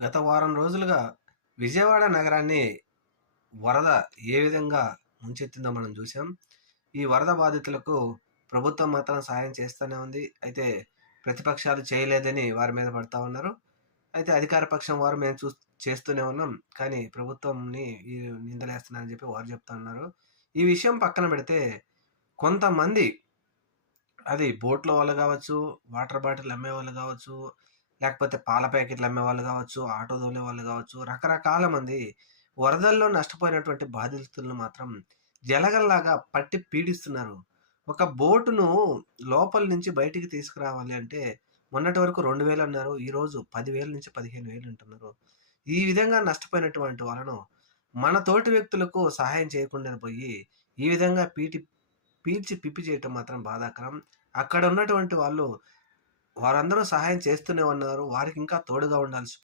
గత వారం రోజులుగా విజయవాడ నగరాన్ని వరద ఏ విధంగా ముంచెత్తిందో మనం చూసాం. ఈ వరద బాధితులకు ప్రభుత్వం మాత్రం సహాయం చేస్తూనే ఉంది. అయితే ప్రతిపక్షాలు చేయలేదని వారి మీద పడతా ఉన్నారు. అయితే అధికార పక్షం వారు మేము చేస్తూనే ఉన్నాం. కానీ ప్రభుత్వంని ఈ నిందలేస్తున్నారని చెప్పి వారు చెప్తా ఉన్నారు. ఈ విషయం పక్కన పెడితే కొంతమంది అది బోట్‌లో వాళ్ళు గావచ్చు, వాటర్ బాటిల్ అమ్మేవాళ్ళు గావచ్చు, లేకపోతే పాల ప్యాకెట్లు అమ్మేవాళ్ళు గావచ్చు, ఆటో తోలేవాళ్ళు గావచ్చు, రకరకాల మంది వరదల్లో నష్టపోయినటువంటి బాధితులను మాత్రం జలగల్లాగా పట్టి పీడిస్తున్నారు. ఒక బోటును లోపల నుంచి బయటికి తీసుకురావాలి అంటే మొన్నటి వరకు 2000 అన్నారు. ఈరోజు 10,000-15,000 అంటున్నారు. ఈ విధంగా నష్టపోయినటువంటి వాళ్ళను మన తోటి వ్యక్తులకు సహాయం చేయకుండా పోయి, ఈ విధంగా పీల్చి పిప్పి చేయటం మాత్రం బాధాకరం. అక్కడ ఉన్నటువంటి వాళ్ళు వారందరూ సహాయం చేస్తూనే ఉన్నారు. వారికి ఇంకా తోడుగా ఉండాల్సి